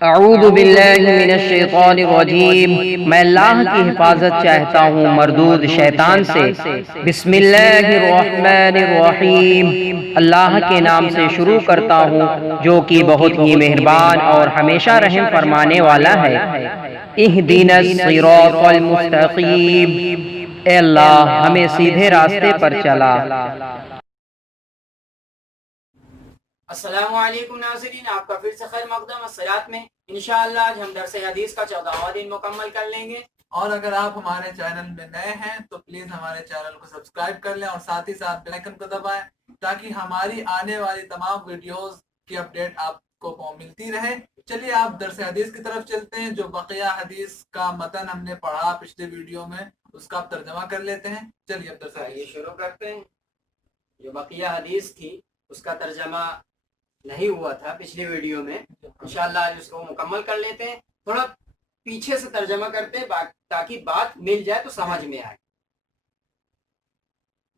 اعوذ باللہ من الشیطان الرجیم، میں اللہ کی حفاظت چاہتا ہوں مردود شیطان سے۔ بسم اللہ الرحمن الرحیم، اللہ کے نام سے شروع کرتا ہوں جو کہ بہت ہی مہربان اور ہمیشہ رحم فرمانے والا ہے۔ اہدنا الصراط المستقیم، اے اللہ ہمیں سیدھے راستے پر چلا۔ السلام علیکم ناظرین، آپ کا پھر سے خیر مقدم الصلاۃ میں انشاءاللہ آج ہم درس حدیث کا 14واں دن مکمل کر لیں گے۔ اور اگر آپ ہمارے چینل میں نئے ہیں تو پلیز ہمارے چینل کو سبسکرائب کر لیں اور ساتھ ہی ساتھ بیل آئیکن کو دبائیں تاکہ ہماری آنے والی تمام ویڈیوز کی اپڈیٹ آپ کو ملتی رہے۔ چلیے آپ درس حدیث کی طرف چلتے ہیں۔ جو بقیہ حدیث کا متن ہم نے پڑھا پچھلے ویڈیو میں اس کا اب ترجمہ کر لیتے ہیں۔ چلیے اب درس حدیث شروع کرتے ہیں۔ جو بقیہ حدیث تھی اس کا ترجمہ نہیں ہوا تھا پچھلی ویڈیو میں، انشاءاللہ آج اس کو مکمل کر لیتے ہیں۔ تھوڑا پیچھے سے ترجمہ کرتے ہیں تاکہ بات مل جائے تو سمجھ میں آئے۔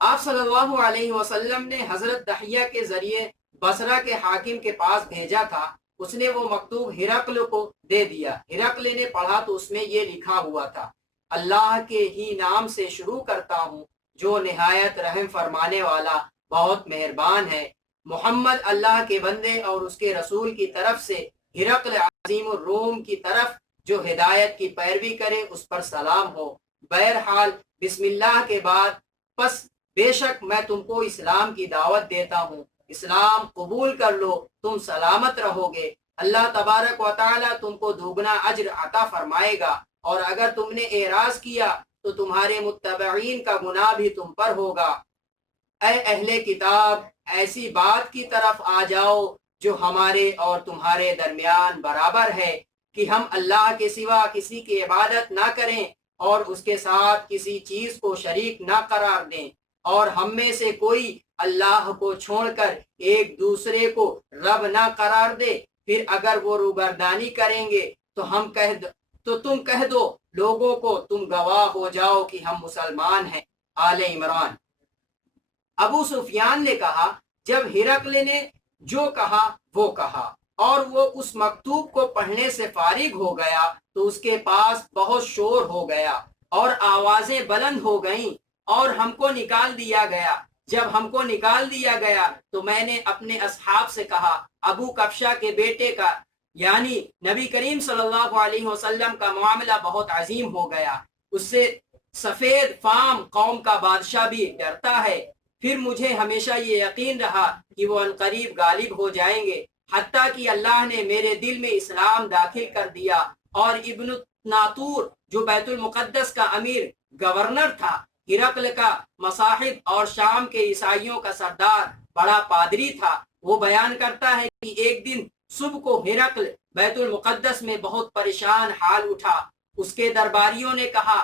آپ صلی اللہ علیہ وسلم نے حضرت دحیہ کے ذریعے بصرہ کے حاکم کے پاس بھیجا تھا۔ اس نے وہ مکتوب ہرقل کو دے دیا۔ ہرقل نے پڑھا تو اس میں یہ لکھا ہوا تھا: اللہ کے ہی نام سے شروع کرتا ہوں جو نہایت رحم فرمانے والا بہت مہربان ہے۔ محمد اللہ کے بندے اور اس کے رسول کی طرف سے ہرقل عظیم الروم کی طرف جو ہدایت کی پیروی کرے اس پر سلام ہو۔ بہرحال بسم اللہ کے بعد پس بے شک میں تم کو اسلام کی دعوت دیتا ہوں، اسلام قبول کر لو، تم سلامت رہو گے۔ اللہ تبارک و تعالی تم کو دوگنا اجر عطا فرمائے گا، اور اگر تم نے اعراض کیا تو تمہارے متبعین کا گناہ بھی تم پر ہوگا۔ اے اہل کتاب، ایسی بات کی طرف آ جاؤ جو ہمارے اور تمہارے درمیان برابر ہے کہ ہم اللہ کے سوا کسی کی عبادت نہ کریں اور اس کے ساتھ کسی چیز کو شریک نہ قرار دیں، اور ہم میں سے کوئی اللہ کو چھوڑ کر ایک دوسرے کو رب نہ قرار دے۔ پھر اگر وہ روگردانی کریں گے تو تم کہہ دو لوگوں کو تم گواہ ہو جاؤ کہ ہم مسلمان ہیں۔ آل عمران۔ ابو سفیان نے کہا، جب ہرقل نے جو کہا وہ کہا اور وہ اس مکتوب کو پڑھنے سے فارغ ہو گیا تو اس کے پاس بہت شور ہو گیا اور آوازیں بلند ہو گئیں اور ہم کو نکال دیا گیا۔ جب ہم کو نکال دیا گیا تو میں نے اپنے اصحاب سے کہا، ابو کبشہ کے بیٹے کا یعنی نبی کریم صلی اللہ علیہ وسلم کا معاملہ بہت عظیم ہو گیا، اس سے سفید فام قوم کا بادشاہ بھی ڈرتا ہے۔ پھر مجھے ہمیشہ یہ یقین رہا کہ وہ عنقریب غالب ہو جائیں گے، حتیٰ کہ اللہ نے میرے دل میں اسلام داخل کر دیا، اور ابن ناطور جو بیت المقدس کا امیر گورنر تھا، ہرقل کا مصاحب اور شام کے عیسائیوں کا سردار بڑا پادری تھا، وہ بیان کرتا ہے کہ ایک دن صبح کو ہرقل بیت المقدس میں بہت پریشان حال اٹھا۔ اس کے درباریوں نے کہا،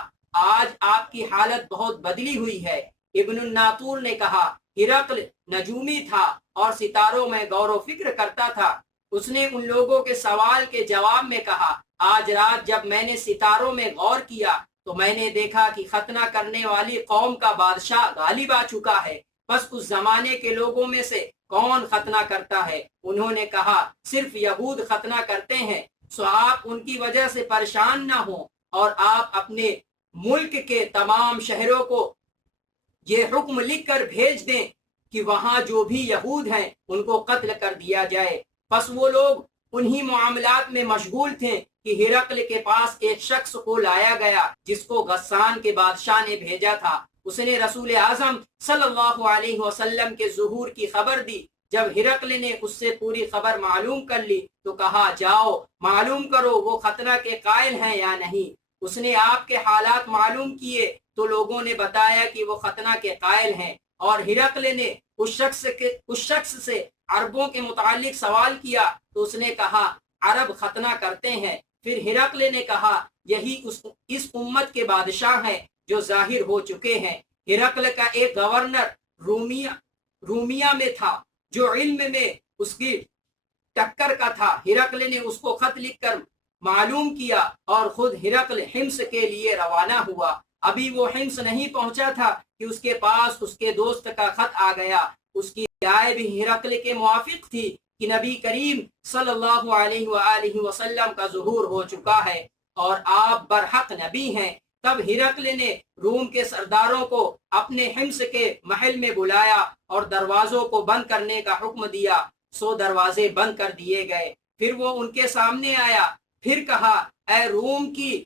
آج آپ کی حالت بہت بدلی ہوئی ہے۔ ابن الناطور نے کہا، ہرقل نجومی تھا اور ستاروں میں غور و فکر کرتا تھا۔ اس نے ان لوگوں کے سوال کے جواب میں کہا، آج رات جب میں نے ستاروں میں غور کیا تو میں نے دیکھا کہ ختنہ کرنے والی قوم کا بادشاہ غالب آ چکا ہے۔ بس اس زمانے کے لوگوں میں سے کون ختنہ کرتا ہے؟ انہوں نے کہا، صرف یہود ختنہ کرتے ہیں۔ سو آپ ان کی وجہ سے پریشان نہ ہوں، اور آپ اپنے ملک کے تمام شہروں کو یہ حکم لکھ کر بھیج دیں کہ وہاں جو بھی یہود ہیں ان کو قتل کر دیا جائے۔ پس وہ لوگ انہی معاملات میں مشغول تھے کہ ہرقل کے پاس ایک شخص کو لایا گیا جس کو غسان کے بادشاہ نے بھیجا تھا۔ اس نے رسول اعظم صلی اللہ علیہ وسلم کے ظہور کی خبر دی۔ جب ہرقل نے اس سے پوری خبر معلوم کر لی تو کہا، جاؤ معلوم کرو وہ ختنہ کے قائل ہیں یا نہیں۔ اس نے آپ کے حالات معلوم کیے تو لوگوں نے بتایا کہ وہ ختنہ کے قائل ہیں، اور ہرقل نے اس شخص سے عربوں کے متعلق سوال کیا تو اس نے کہا، عرب ختنہ کرتے ہیں۔ پھر ہرقل نے کہا، یہی اس امت کے بادشاہ ہیں جو ظاہر ہو چکے ہیں۔ ہرقل کا ایک گورنر رومیا میں تھا جو علم میں اس کی ٹکر کا تھا۔ ہرقل نے اس کو خط لکھ کر معلوم کیا اور خود ہرقل حمص کے لیے روانہ ہوا۔ ابھی وہ حمص نہیں پہنچا تھا کہ اس کے پاس اس کے دوست کا خط آ گیا۔ اس کی رائے بھی ہرقل کے موافق تھی کہ نبی کریم صلی اللہ علیہ وآلہ وسلم کا ظہور ہو چکا ہے اور آپ برحق نبی ہیں، تب ہرقل نے روم کے سرداروں کو اپنے حمص کے محل میں بلایا اور دروازوں کو بند کرنے کا حکم دیا، سو دروازے بند کر دیے گئے۔ پھر وہ ان کے سامنے آیا، پھر کہا اے روم کی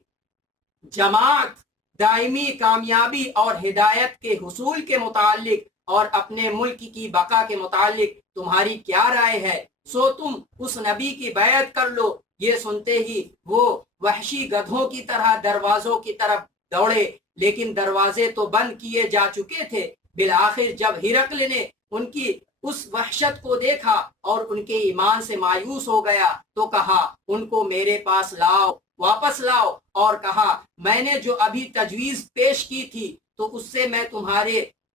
جماعت، دائمی کامیابی اور ہدایت کے حصول کے متعلق اور اپنے ملک کی بقا کے متعلق تمہاری کیا رائے ہے؟ سو تم اس نبی کی بیعت کر لو۔ یہ سنتے ہی وہ وحشی گدھوں کی طرح دروازوں کی طرف دوڑے، لیکن دروازے تو بند کیے جا چکے تھے۔ بالآخر جب ہرقل نے ان کی اس وحشت کو دیکھا اور ان کے ایمان سے مایوس ہو گیا تو کہا ان کو میرے پاس لاؤ، واپس لاؤ، اور کہا میں نے جو ابھی تجویز پیش کی تھی تو اس سے میں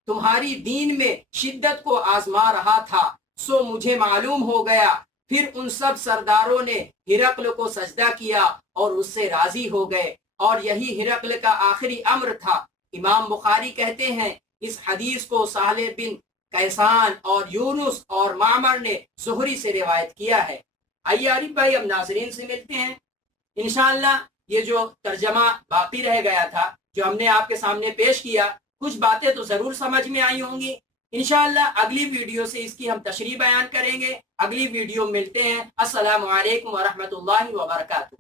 تمہاری دین میں شدت کو آزما رہا تھا، سو مجھے معلوم ہو گیا۔ پھر ان سب سرداروں نے ہرقل کو سجدہ کیا اور اس سے راضی ہو گئے، اور یہی ہرقل کا آخری امر تھا۔ امام بخاری کہتے ہیں اس حدیث کو سہل بن کیسان اور یونس اور معمر نے زہری سے روایت کیا ہے۔ آئیے عارف بھائی اب ناظرین سے ملتے ہیں۔ انشاءاللہ یہ جو ترجمہ باقی رہ گیا تھا جو ہم نے آپ کے سامنے پیش کیا، کچھ باتیں تو ضرور سمجھ میں آئی ہوں گی۔ انشاءاللہ اگلی ویڈیو سے اس کی ہم تشریح بیان کریں گے۔ اگلی ویڈیو ملتے ہیں۔ السلام علیکم ورحمۃ اللہ وبرکاتہ۔